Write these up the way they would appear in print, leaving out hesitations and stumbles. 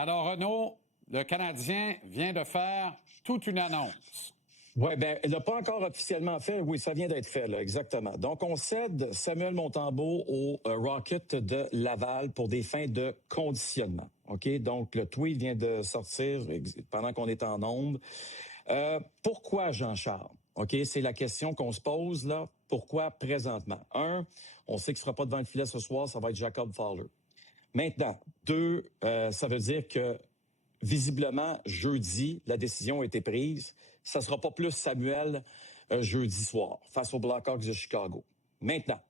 Alors, Renaud, le Canadien vient de faire toute une annonce. Oui, bien, il l'a pas encore officiellement fait. Oui, ça vient d'être fait, là, exactement. Donc, on cède Samuel Montembeault au Rocket de Laval pour des fins de conditionnement. OK? Donc, le tweet vient de sortir pendant qu'on est en onde. Pourquoi Jean-Charles? OK? C'est la question qu'on se pose, là. Pourquoi présentement? Un, on sait qu'il ne sera pas devant le filet ce soir, ça va être Jacob Fowler. Maintenant, deux, ça veut dire que visiblement, jeudi, la décision a été prise. Ça sera pas plus Samuel jeudi soir face aux Blackhawks de Chicago. Maintenant,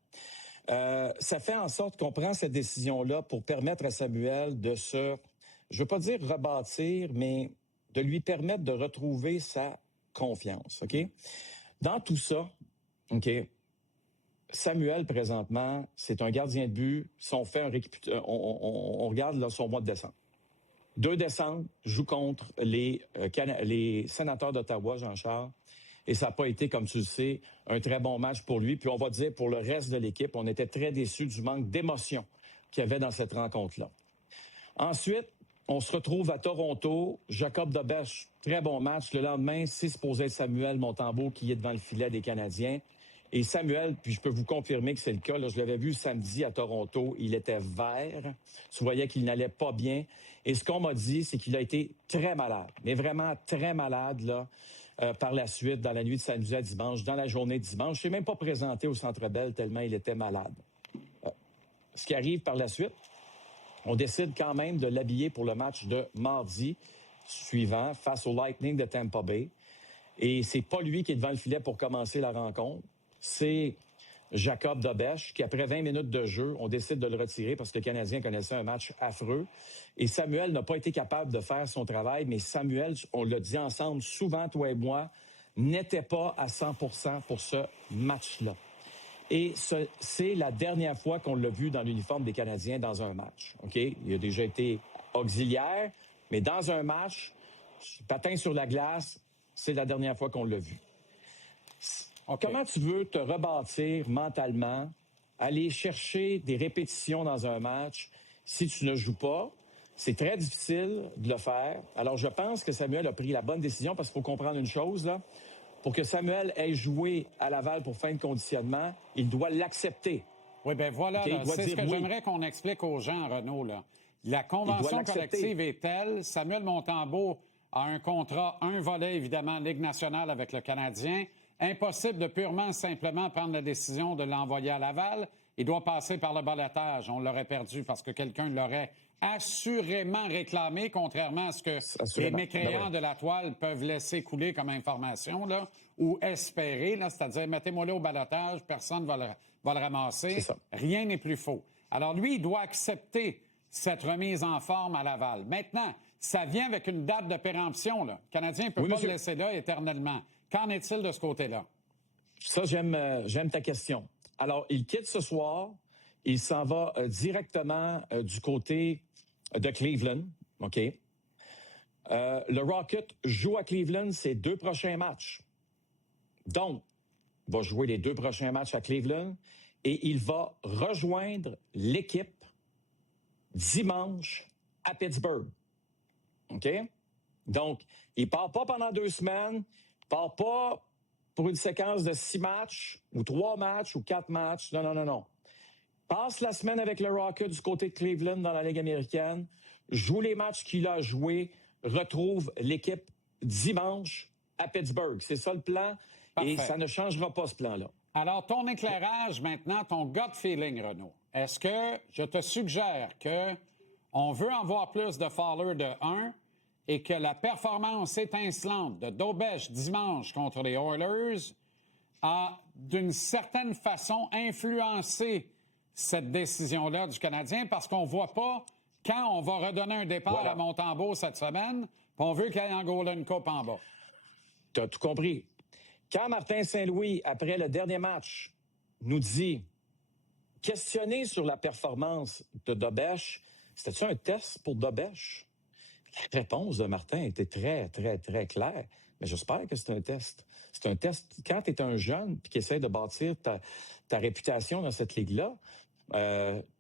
ça fait en sorte qu'on prend cette décision-là pour permettre à Samuel de je veux pas dire rebâtir, mais de lui permettre de retrouver sa confiance. OK? Dans tout ça, OK, Samuel, présentement, c'est un gardien de but. Si on fait on regarde là, son mois de décembre. 2 décembre, joue contre les Sénateurs d'Ottawa, Jean-Charles. Et ça n'a pas été, comme tu le sais, un très bon match pour lui. Puis on va dire pour le reste de l'équipe, on était très déçus du manque d'émotion qu'il y avait dans cette rencontre-là. Ensuite, on se retrouve à Toronto. Jacob Dobèche, très bon match. Le lendemain, c'est supposé être Samuel Montembeault qui est devant le filet des Canadiens. Et Samuel, puis je peux vous confirmer que c'est le cas, là, je l'avais vu samedi à Toronto, il était vert, tu voyais qu'il n'allait pas bien. Et ce qu'on m'a dit, c'est qu'il a été très malade, mais vraiment très malade là, par la suite, dans la nuit de samedi à dimanche, dans la journée de dimanche. Je ne s'est même pas présenté au Centre Bell tellement il était malade. Ce qui arrive par la suite, on décide quand même de l'habiller pour le match de mardi suivant face au Lightning de Tampa Bay. Et c'est pas lui qui est devant le filet pour commencer la rencontre. C'est Jacob Dobèche qui, après 20 minutes de jeu, on décide de le retirer parce que le Canadien connaissait un match affreux. Et Samuel n'a pas été capable de faire son travail, mais Samuel, on l'a dit ensemble souvent, toi et moi, n'était pas à 100% pour ce match-là. Et c'est la dernière fois qu'on l'a vu dans l'uniforme des Canadiens dans un match. OK? Il a déjà été auxiliaire, mais dans un match, patin sur la glace, c'est la dernière fois qu'on l'a vu. Okay. Comment tu veux te rebâtir mentalement, aller chercher des répétitions dans un match si tu ne joues pas? C'est très difficile de le faire. Alors, je pense que Samuel a pris la bonne décision parce qu'il faut comprendre une chose, là. Pour que Samuel ait joué à Laval pour fin de conditionnement, il doit l'accepter. Oui, bien voilà, okay? C'est ce que j'aimerais qu'on explique aux gens, Renaud, là. La convention collective est telle, Samuel Montembeault a un contrat, un volet, évidemment, Ligue nationale avec le Canadien. Impossible de purement simplement prendre la décision de l'envoyer à Laval. Il doit passer par le balotage. On l'aurait perdu parce que quelqu'un l'aurait assurément réclamé, contrairement à ce que les mécréants de la toile peuvent laisser couler comme information, là, ou espérer, là, c'est-à-dire, mettez-moi là au balotage, personne va le ramasser. Rien n'est plus faux. Alors, lui, il doit accepter cette remise en forme à Laval. Maintenant, ça vient avec une date de péremption, là. Le Canadien ne peut pas le laisser là éternellement. Qu'en est-il de ce côté-là? Ça, j'aime ta question. Alors, il quitte ce soir. Il s'en va directement du côté de Cleveland. OK? Le Rocket joue à Cleveland ses 2 prochains matchs. Donc, il va jouer les 2 prochains matchs à Cleveland et il va rejoindre l'équipe dimanche à Pittsburgh. OK? Donc, il part pas pendant 2 semaines. Il part pas pour une séquence de 6 matchs ou 3 matchs ou 4 matchs. Non. Passe la semaine avec le Rocket du côté de Cleveland dans la Ligue américaine. Joue les matchs qu'il a joués. Retrouve l'équipe dimanche à Pittsburgh. C'est ça le plan. Parfait. Et ça ne changera pas ce plan-là. Alors, ton éclairage maintenant, ton gut feeling, Renaud. Est-ce que je te suggère que on veut en voir plus de Fowler de 1 et que la performance étincelante de Dobèche dimanche contre les Oilers a, d'une certaine façon, influencé cette décision-là du Canadien parce qu'on voit pas quand on va redonner un départ à Montembeault cette semaine, puis on veut qu'il y ait un Golden Cup en bas. Tu as tout compris. Quand Martin Saint-Louis, après le dernier match, nous dit questionner sur la performance de Dobèche, c'était-tu un test pour Dobèche? La réponse de Martin était très, très, très claire. Mais j'espère que c'est un test. C'est un test. Quand tu es un jeune qui essaie de bâtir ta réputation dans cette ligue-là,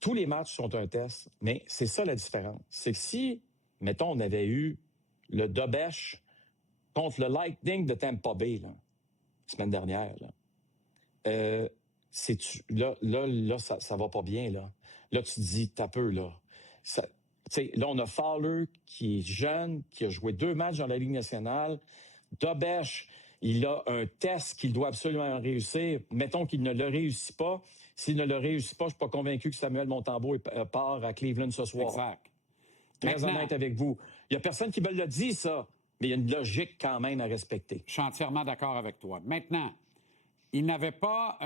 tous les matchs sont un test. Mais c'est ça la différence. C'est que si mettons, on avait eu le Dobèche contre le Lightning de Tampa Bay, là, la semaine dernière, là. Là, ça va pas bien, là. Là, tu te dis, t'as peu, là. Là, on a Fowler qui est jeune, qui a joué 2 matchs dans la Ligue nationale. Dobèche, il a un test qu'il doit absolument réussir. Mettons qu'il ne le réussit pas. S'il ne le réussit pas, je suis pas convaincu que Samuel Montembeault part à Cleveland ce soir. Exact. Très honnête avec vous. Il y a personne qui me l'a dit, ça. Mais il y a une logique quand même à respecter. Je suis entièrement d'accord avec toi. Maintenant, il n'avait pas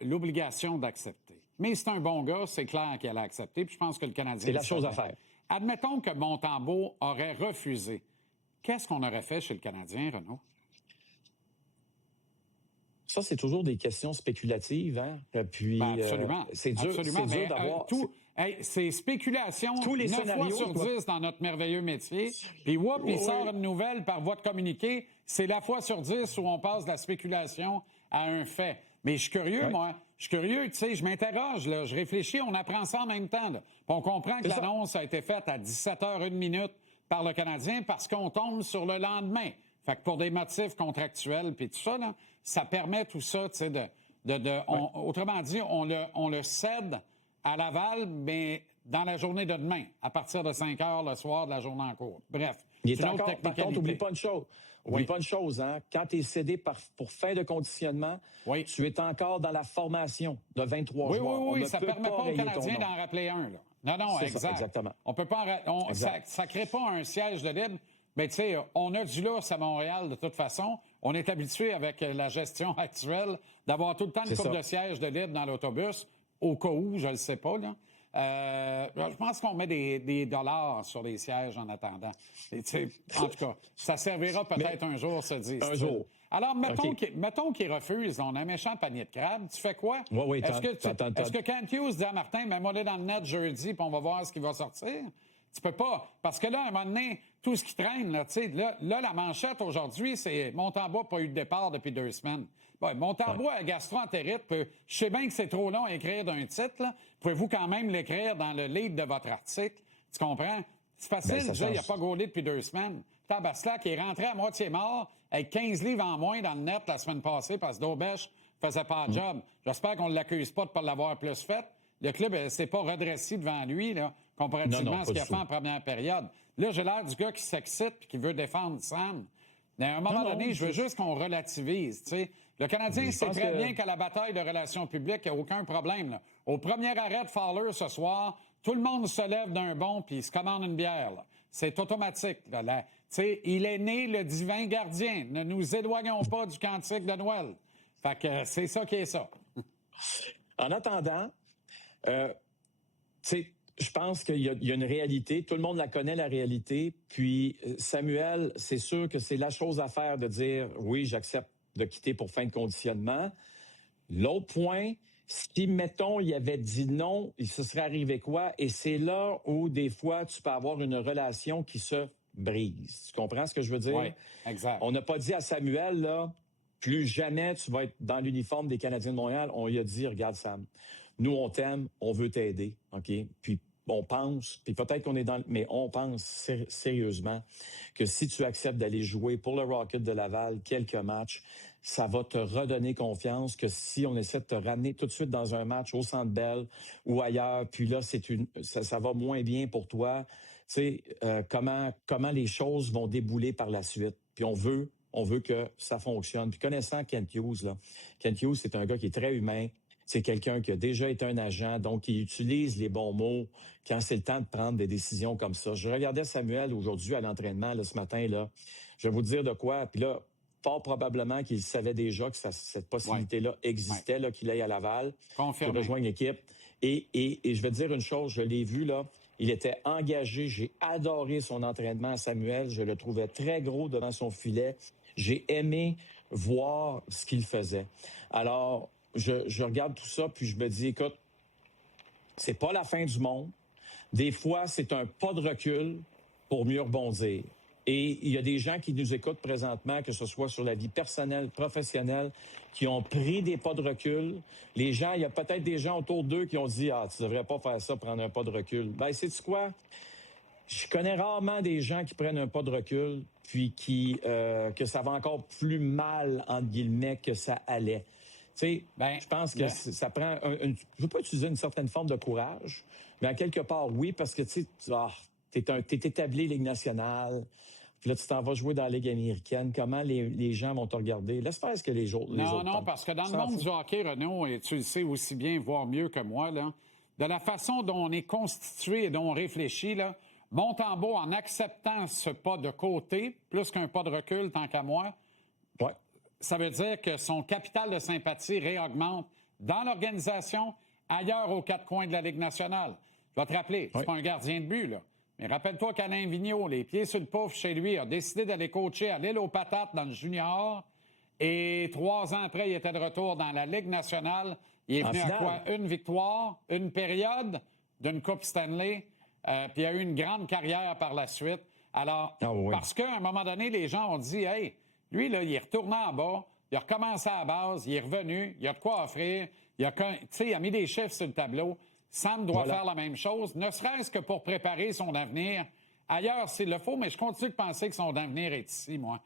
l'obligation d'accepter. Mais c'est un bon gars, c'est clair qu'il allait accepter. Puis je pense que le Canadien... C'est la chose à faire. Admettons que Montembeault aurait refusé. Qu'est-ce qu'on aurait fait chez le Canadien, Renaud? Ça, c'est toujours des questions spéculatives, hein? Puis, absolument. C'est dur d'avoir... c'est spéculation tous les 9 fois sur 10 dans notre merveilleux métier. Puis, il sort une nouvelle par voie de communiqué. C'est la fois sur 10 où on passe de la spéculation à un fait. Mais je suis curieux, moi. Je suis curieux, tu sais, je m'interroge, là, je réfléchis, on apprend ça en même temps, là. Puis on comprend que l'annonce a été faite à 17h01 par le Canadien parce qu'on tombe sur le lendemain. Fait que pour des motifs contractuels puis tout ça, là, ça permet tout ça, tu sais, autrement dit, on le cède à Laval, mais dans la journée de demain, à partir de 5 heures le soir de la journée en cours. Bref. Il est encore, par contre, oublie pas une chose. Oublie pas une chose, hein. Quand tu es cédé pour fin de conditionnement, tu es encore dans la formation de 23 joueurs. Oui, ça ne permet pas aux Canadiens d'en rappeler un, là. Non, exact. Ça, exactement. On peut pas ça ne crée pas un siège de libre. Mais tu sais, on a du lousse à Montréal de toute façon. On est habitué avec la gestion actuelle d'avoir tout le temps une couple de sièges de libre dans l'autobus, au cas où, je ne le sais pas, là. Je pense qu'on met des dollars sur les sièges en attendant. Et, en tout cas, ça servira peut-être un jour, se dit. Un jour. Alors, mettons qu'il refuse. On a un méchant panier de crabes. Tu fais quoi? Oui, est-ce que Kent Hughes dit à Martin, mets-moi dans le net jeudi, puis on va voir ce qui va sortir? Tu peux pas. Parce que là, à un moment donné, tout ce qui traîne, là, tu sais, là, la manchette aujourd'hui, c'est Montembeault n'a pas eu de départ depuis 2 semaines. Bon, Montembeault a gastro-entérite. Je sais bien que c'est trop long à écrire d'un titre, là. Pouvez-vous quand même l'écrire dans le lead de votre article? Tu comprends? C'est facile, déjà, il n'a pas gaulé depuis 2 semaines. Tabaslac est rentré à moitié mort avec 15 livres en moins dans le net la semaine passée parce que Dobèche faisait pas le job. J'espère qu'on ne l'accuse pas de ne pas l'avoir plus fait. Le club ne s'est pas redressé devant lui, là, comparativement à ce qu'il a fait en première période. Là, j'ai l'air du gars qui s'excite et qui veut défendre Sam. Mais à un moment donné, je veux juste qu'on relativise. T'sais. Le Canadien sait très bien qu'à la bataille de relations publiques, il n'y a aucun problème. Là. Au premier arrêt de Fowler ce soir, tout le monde se lève d'un bond puis il se commande une bière. Là. C'est automatique. Là. Il est né le divin gardien. Ne nous éloignons pas du cantique de Noël. Fait que c'est ça qui est ça. En attendant, je pense qu'il y a une réalité. Tout le monde la connaît, la réalité. Puis, Samuel, c'est sûr que c'est la chose à faire de dire « Oui, j'accepte de quitter pour fin de conditionnement ». L'autre point, si, mettons, il avait dit non, il se serait arrivé quoi? Et c'est là où, des fois, tu peux avoir une relation qui se brise. Tu comprends ce que je veux dire? Oui, exact. On n'a pas dit à Samuel, là, plus jamais tu vas être dans l'uniforme des Canadiens de Montréal. On lui a dit, regarde, Sam, nous, on t'aime, on veut t'aider, OK? Puis on pense, puis peut-être qu'on est dans... Mais on pense sérieusement que si tu acceptes d'aller jouer pour le Rocket de Laval quelques matchs, ça va te redonner confiance que si on essaie de te ramener tout de suite dans un match au Centre Bell ou ailleurs, puis là, ça va moins bien pour toi, tu sais, comment les choses vont débouler par la suite. Puis on veut que ça fonctionne. Puis connaissant Kent Hughes, là, Kent Hughes, c'est un gars qui est très humain. C'est quelqu'un qui a déjà été un agent, donc qui utilise les bons mots quand c'est le temps de prendre des décisions comme ça. Je regardais Samuel aujourd'hui à l'entraînement, là, ce matin, là. Je vais vous dire de quoi. Puis là, fort probablement qu'il savait déjà que cette possibilité-là existait, là, qu'il aille à Laval. Confirmé. Pour rejoindre l'équipe. Et je vais te dire une chose, je l'ai vu, là. Il était engagé. J'ai adoré son entraînement à Samuel. Je le trouvais très gros devant son filet. J'ai aimé voir ce qu'il faisait. Alors, je regarde tout ça, puis je me dis, écoute, c'est pas la fin du monde. Des fois, c'est un pas de recul pour mieux rebondir. Et il y a des gens qui nous écoutent présentement, que ce soit sur la vie personnelle, professionnelle, qui ont pris des pas de recul. Les gens, il y a peut-être des gens autour d'eux qui ont dit « Ah, tu devrais pas faire ça, prendre un pas de recul. » Ben, sais-tu quoi? Je connais rarement des gens qui prennent un pas de recul, puis que ça va encore plus mal, entre guillemets, que ça allait. Tu sais, je pense que ça prend je ne veux pas utiliser une certaine forme de courage, mais à quelque part, oui, parce que tu t'es établi Ligue nationale, puis là, tu t'en vas jouer dans la Ligue américaine. Comment les gens vont te regarder? Laisse faire ce que les autres Non, parce que dans le monde du hockey, Renaud, et tu le sais aussi bien, voire mieux que moi, là, de la façon dont on est constitué et dont on réfléchit, là, Montembeault, en acceptant ce pas de côté, plus qu'un pas de recul, tant qu'à moi, ça veut dire que son capital de sympathie réaugmente dans l'organisation, ailleurs aux quatre coins de la Ligue nationale. Je vais te rappeler, c'est pas un gardien de but, là. Mais rappelle-toi qu'Alain Vigneault, les pieds sur le pouf chez lui, a décidé d'aller coacher à l'île aux patates dans le junior. Et 3 ans après, il était de retour dans la Ligue nationale. Il est venu à quoi? Une victoire, une période d'une Coupe Stanley. Puis il a eu une grande carrière par la suite. Alors, parce qu'à un moment donné, les gens ont dit, hey, lui, là, il est retourné en bas, il a recommencé à la base, il est revenu, il a de quoi offrir, il a mis des chiffres sur le tableau. Sam doit faire la même chose, ne serait-ce que pour préparer son avenir. Ailleurs, s'il le faut, mais je continue de penser que son avenir est ici, moi.